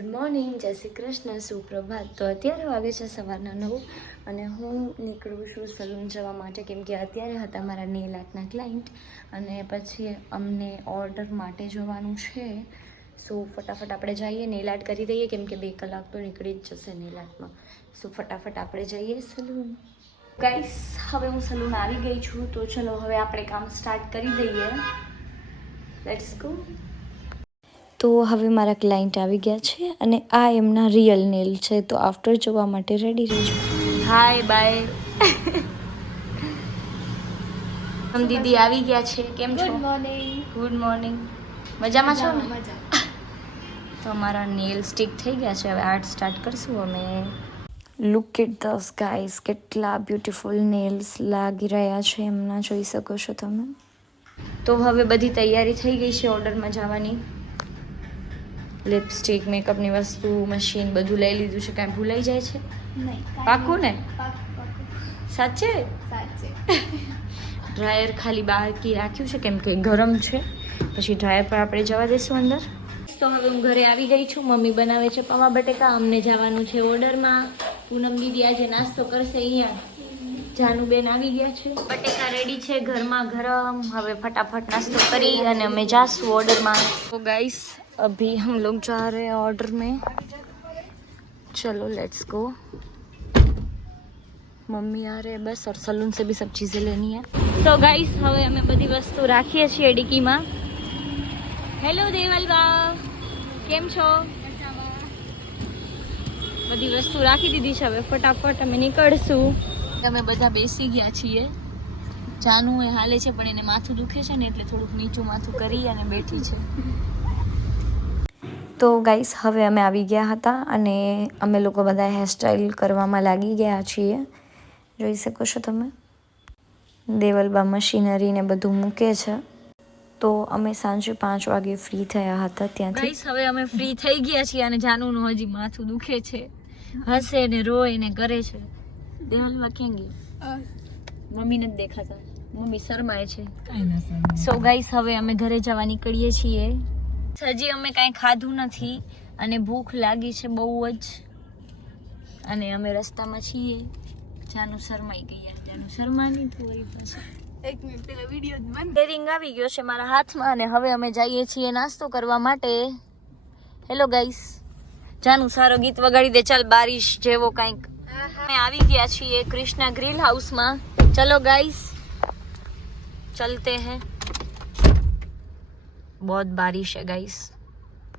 Good morning જય શ્રી કૃષ્ણ, સુપ્રભાત. તો અત્યારે વાગે છે સવારના નવ અને હું નીકળું છું સલૂન જવા માટે, કેમ કે અત્યારે હતા મારા નેલ આર્ટના ક્લાયન્ટ અને પછી અમને ઓર્ડર માટે જવાનું છે. સો ફટાફટ આપણે જઈએ નેલ આર્ટ કરી દઈએ, કેમ કે બે કલાક તો નીકળી જ જશે નેલ આર્ટમાં સો ફટાફટ આપણે જઈએ સલૂન ગાઈસ હવે હું સલૂન આવી ગઈ છું, તો ચલો હવે આપણે કામ સ્ટાર્ટ કરી દઈએ. લેટ્સ ગો તો હવે મારા ક્લાયન્ટ આવી ગયા છે અને આ એમના રિયલ નેલ છે. તો આફ્ટર જોવા માટે રેડી રહેજો. હાય બાય હમ દીદી આવી ગયા છે. કેમ છો? ગુડ મોર્નિંગ ગુડ મોર્નિંગ મજામાં છો ને? મજા તો અમારા નેલ સ્ટિક થઈ ગયા છે. હવે આર્ટ સ્ટાર્ટ કરશું અમે. લુક એટ ધ સ્કાઈઝ કેટલા બ્યુટીફુલ નેલ્સ લાગી રહ્યા છે એમના. જોઈ શકો છો તમે? તો હવે બધી તૈયારી થઈ ગઈ છે ઓર્ડરમાં જવાની. લિપસ્ટિક મેકઅપની વસ્તુ મશીન બધું લઈ લીધું છે. કાંઈ ભૂલાઈ જાય છે? પાકું ને? સાચે? ડ્રાયર ખાલી બાકી રાખ્યું છે કેમ કે ગરમ છે. પછી ડ્રાયર પર આપણે જવા દઈશું અંદર. તો હવે હું ઘરે આવી ગઈ છું. મમ્મી બનાવે છે પવા બટેકા. અમને જવાનું છે ઓર્ડરમાં. પૂનમ દીદી આજે નાસ્તો કરશે અહીંયા. જાનુબેન આવી ગયા છે. બટેકા રેડી છે ઘરમાં ગરમ. હવે ફટાફટ નાસ્તો કરી અને અમે જાશું ઓર્ડરમાં. તો ગાઈસ अभी हम लोग जा रहे हैं ऑर्डर में चलो लेट्स गो મમ્મી આ રહે બસ और सलून से भी सब चीज़ें लेनी है તો ગાઈસ હવે અમે બધી વસ્તુ રાખીએ છીએ ડિકીમાં હેલો દેવલબા કેમ છો બધી વસ્તુ રાખી દીધી છે હવે ફટાફટ અમે નીકળશું અમે બધા બેસી ગયા છીએ જાનુ એ હાલે છે પણ એને માથું દુખે છે ને એટલે થોડુંક નીચું માથું કરી અને બેઠી છે તો ગાઈસ હવે અમે આવી ગયા હતા અને અમે લોકો બધા હેરસ્ટાઈલ કરવામાં લાગી ગયા છીએ. જોઈ શકો છો તમે? દેવલબા મશીનરી ને બધું મૂકે છે. તો અમે સાંજે પાંચ વાગે ફ્રી થયા હતા ત્યાંથી. ગાઈસ હવે અમે ફ્રી થઈ ગયા છીએ અને જાનુનું હજી માથું દુખે છે. હસે ને રોય ને કરે છે. દેવલબા ક્યાં ગઈ? મમ્મી નથી દેખાતા. મમ્મી શરમાય છે. સો ગાઈસ હવે અમે ઘરે જવા નીકળીએ છીએ. હજી અમે કાંઈ ખાધું નથી અને ભૂખ લાગી છે બહુ જ. અને અમે રસ્તામાં છીએ. જાનું શરમાઈ ગયા જાનું શરમાની થોડી પાસે એક મિનિટ પેલો વિડિયો બંધ. બેરિંગ આવી ગયો છે મારા હાથમાં અને હવે અમે જઈએ છીએ નાસ્તો કરવા માટે. હેલો ગાઈસ જાનું સારો ગીત વગાડી દે. ચાલ બારિશ જેવો કાંઈક. અમે આવી ગયા છીએ કૃષ્ણા ગ્રીલ હાઉસમાં ચલો ગાઈસ ચલતે हैं બહુ બારિશ છે ગાઈસ.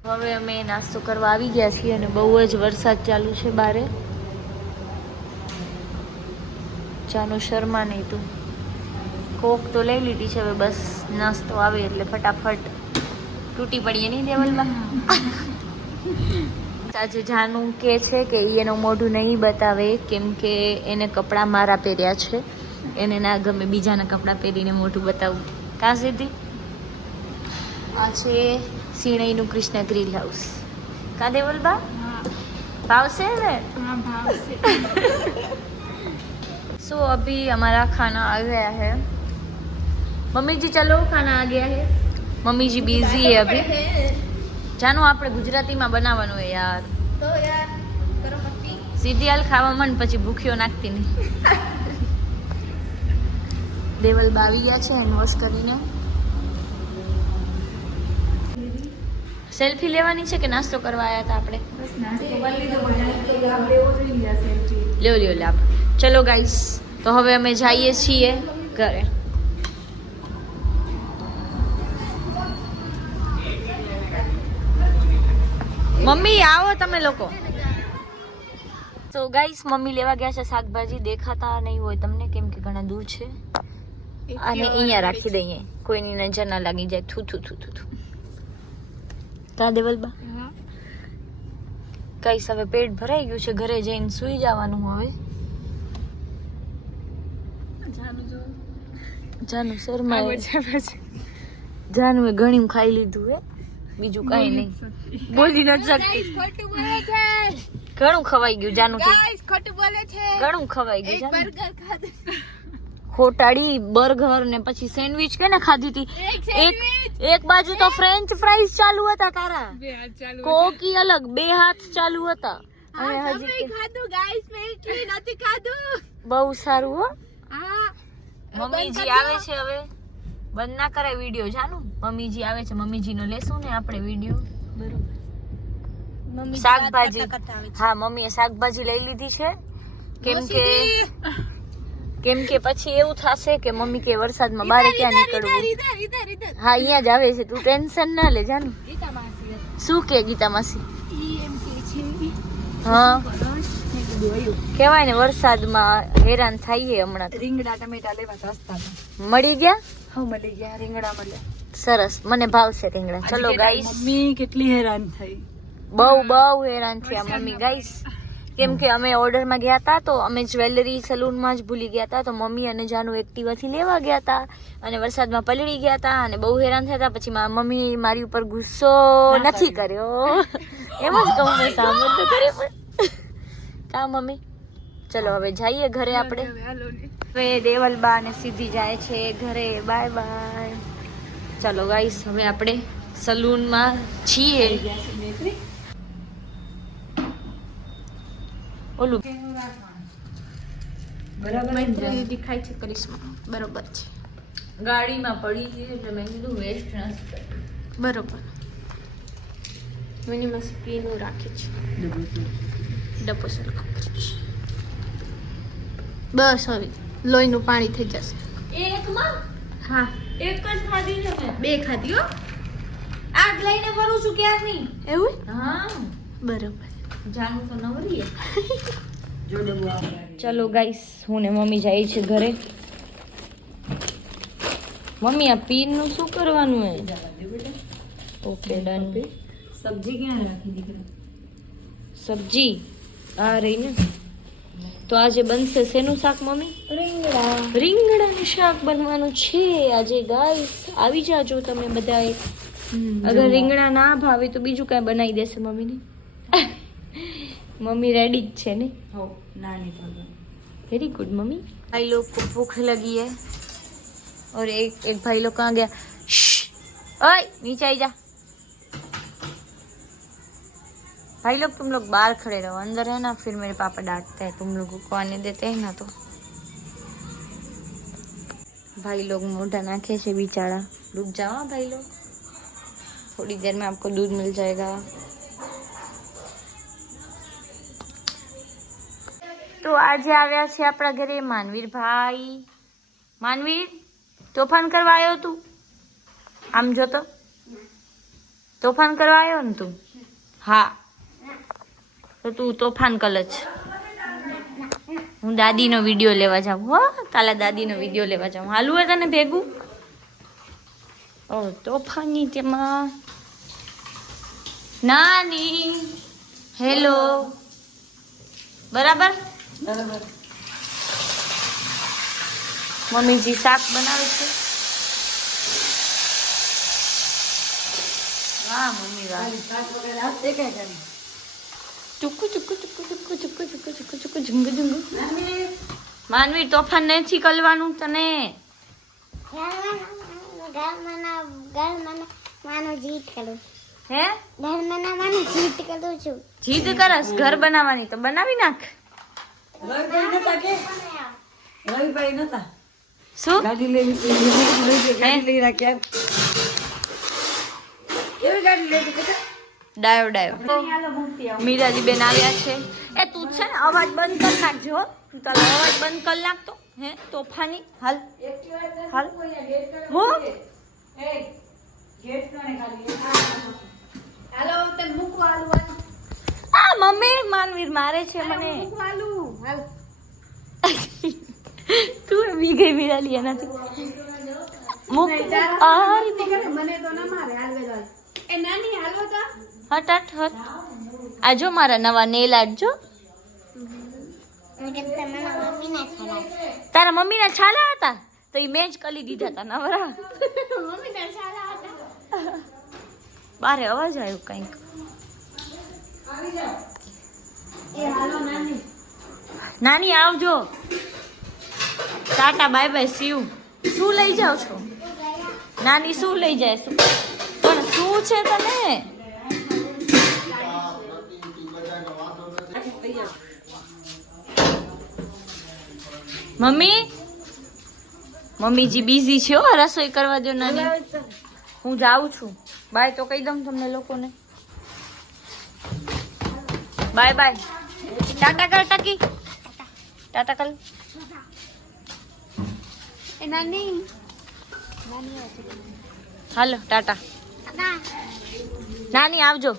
હવે અમે નાસ્તો કરવા આવી ગયા છીએ અને બહુ જ વરસાદ ચાલુ છે બારે. ચાનું શર્મા નહીં તું. કોક તો લઈ લીધી છે, હવે બસ નાસ્તો આવે એટલે ફટાફટ તૂટી પડીએ નહીં દેવલમાં. આજે જાનું કે છે કે એ એનું મોઢું નહીં બતાવે કેમ કે એને કપડાં મારા પહેર્યા છે. એને ના ગમે બીજાના કપડાં પહેરીને મોઢું બતાવવું કાં સીધી આ છે સિણાઈનું કૃષ્ણ ગ્રીલ હાઉસ. કા દેવલબા ભાવશે ને? સો અભી અમારા ખાના આ ગયા હે? મમ્મીજી ચલો ખાના આ ગયા હે? મમ્મીજી બિઝી હે અભી. જાનો આપણે ગુજરાતીમાં બનાવવાનું હે યાર. તો યાર સીધી હાલ ખાવા મન પછી ભૂખ્યો નાખતી નહીં. દેવલ બાવી ગયા છે હેન્ડ વોશ કરીને. સેલ્ફી લેવાની છે કે નાસ્તો કરવા આવ્યા હતા આપણે? બસ નાસ્તો લ્યો લ્યો લાભ ચલો ગાઈસ તો હવે અમે જઈએ છીએ ઘરે. મમ્મી આવો તમે લોકો. તો ગાઈસ મમ્મી લેવા ગયા છે શાકભાજી. દેખાતા નહીં હોય. તમને કેમ કે ઘણા દૂર છે? અને અહીંયા રાખી દઈએ. કોઈની નજર ના લાગી જાય. થુ થુ થુ થુ થુ. કા દેવલબા હા હવે પેટ ભરાઈ ગયું છે ઘરે જઈને સુઈ જવાનું હવે. જાનું શર્મા વચ્ચે એ ઘણી ખાઈ લીધું હે બીજું કઈ નહીં. બોલી ન શકતી. ઘણું ખવાઈ ગયું જાનું ખોટું બોલે છે. ઘણું ખવાઈ ગયું બર્ગર ખાધું. ખોટાડી બર્ગર ને પછી સેન્ડવિચ કે ને ખાધી હતી? એક એક બાજુ તો ફ્રેન્ચ ફ્રાઈઝ ચાલુ હતા તારા. કોકી અલગ બે હાથ ચાલુ હતા. અને હજી ખાધું ગાઈસ મે એટલી નથી ખાધું. બહુ સારું હો. મમ્મીજી આવે છે હવે. બંધ ના કરાય વીડિયો જાનું? મમ્મીજી આવે છે મમ્મીજી નો લેશું ને આપણે વીડિયો બરોબર. શાકભાજી. હા મમ્મીએ શાકભાજી લઈ લીધી છે. કેમ કે કેમ કે પછી એવું થશે કે મમ્મી કે વરસાદમાં બારે ક્યાં નીકળવું? હા અહીંયા જ આવે છે. તું ટેન્શન ના લે જાનું. શું કે ગીતા માસી? હા. કહેવાય ને વરસાદમાં હેરાન થઈએ હમણાં રીંગણા ટમેટા લેવા રસ્તા મળી ગયા? હા મળી ગયા રીંગણા મળ્યા. સરસ. મને ભાવશે રીંગણા. ચલો ગાઈસ મમ્મી કેટલી હેરાન થઈ. બહુ બહુ હેરાન થયા મમ્મી ગાઈસ કેમ કે અમે ઓર્ડરમાં ગયા હતા તો અમે જ્વેલરી સલૂનમાં જ ભૂલી ગયા હતા તો મમ્મી અને જાનું એક્ટિવાથી લેવા ગયા હતા અને વરસાદમાં પલળી ગયા હતા અને બહુ હેરાન થયા હતા. પછી મમ્મી મારી ઉપર ગુસ્સો નથી કર્યો. એમ જ કહું મેં સામે તો કરે પણ. કા મમ્મી? ચલો હવે જઈએ ઘરે આપણે. હવે દેવલબા અને સીધી જાય છે ઘરે. Bye bye. ચલો ગાઈસ હવે આપણે સલૂનમાં છીએ. ઓલું. મૈત્રી દેખાય છે કરિશ્મા. બરોબર છે. ગાડીમાં પડી ગઈ એટલે મેં કીધું વેસ્ટ નથી બરોબર. મિનિમમ સ્પીનું રાખી છે. ડબ્બો સરખો બસ હવે લોહીનું પાણી થઈ જશે. એકમાં હા. એક જ ખાધી છે મેં. બે ખાધી હો. આગ લઈને ફરું છું ક્યારની? એવું? હા. બરોબર. જાનું તો નવરી ચલો ગાઈસ હું ને મમ્મી જાય છે ઘરે. મમ્મી આ પીનનું શું કરવાનું હે ઓકે ડન. સબ્જી ક્યાં રાખી દીકરી સબ્જી? આ રહી ને. તો આજે બનશે શેનું શાક મમ્મી? રીંગણા. રીંગણાનું શાક બનવાનું છે. આજે ગાઈસ આવી જાજો તમે બધાએ અગર રીંગણા ના ભાવે તો બીજું કાંઈ બનાવી દેશે મમ્મીને. મમ્મી રેડી જ છે ને હો નાની પણ वेरी गुड मम्मी भाई लोग को भूख लगी है और एक एक भाई लोग कहाँ गया श्श, ओए नीचे आई जा भाई लोग तुम लोग बाहर खड़े रहो अंदर है ना फिर मेरे पापा डांटते हैं तुम लोगों को आने देते हैं ना तो भाई लोग मोटा नाखे से बेचारा रुक जाओ हाँ भाई लोग थोड़ी देर में आपको दूध मिल जाएगा તો આજે આવ્યા છે આપણા ઘરે માનવીર ભાઈ માનવીર, તોફાન કરવા આવ્યો તું? આમ જો તો તોફાન કરવા આવ્યો ને તું? હા. તો તું તોફાન કલ જ હું દાદીનો વીડિયો લેવા જાઉં. હો, તાલા દાદીનો વીડિયો લેવા જાઉં. હાલું હોય તને ભેગું? ઓ તોફાની તેમાં નાની. હેલો બરાબર? બરાબર. મમ્મીજી શાક બનાવે છે? વાહ મમ્મી વાહ. ઝુંગુ ઝુંગુ. માનવી? તોફાન નથી કરવાનું તને. માનું જીત કરું માનું જીત જીદ કરસ ઘર બનાવવાની. તો બનાવી નાખ. રવિભાઈ નતા કે? રવિભાઈ નતા? શું? ગાડી લઈ ગાડી લઈ રાખ્યા કેવી ગાડી લઈ બેટા? ડાયો ડાયો. મીરાજી બેન આવ્યા છે. એ તું છે ને અવાજ બંધ કરી નાખજો તારો અવાજ બંધ કરી નાખતો હે તોફાની? હાલ. હાલ. હો? આ મમ્મી માનવીર મારે છે મને. હાલ. તું બી ગઈ મીરાલી એનાથી. મુક આ મને તો ના મારે હાલ વેલા એ નાની હાલો તો હટ હટ હટ. આ જો મારા નવા નેલ આર્ટ જો. તમારા મમ્મીના છાલા. તારા હતા? તો એ મેં જ કરી દીધા હતા નવરા. મમ્મી ના બારે અવાજ આવ્યો કંઈક. એ હાલો નાની. નાની, આવજો. ટાટા, બાય બાય સીયુ શું લઈ જાઓ છો? નાની, શું લઈ જાય પણ શું છે તને? મમ્મી? મમ્મીજી બિઝી છે હો, રસોઈ કરવા દો નાની. હું જાઉં છું. બાય, તો કહી દઉં તમને લોકોને. Bye bye. ટાટા કર ટકી. ટાટા કર. એ નાની. હાલો ટાટા. નાની આવજો.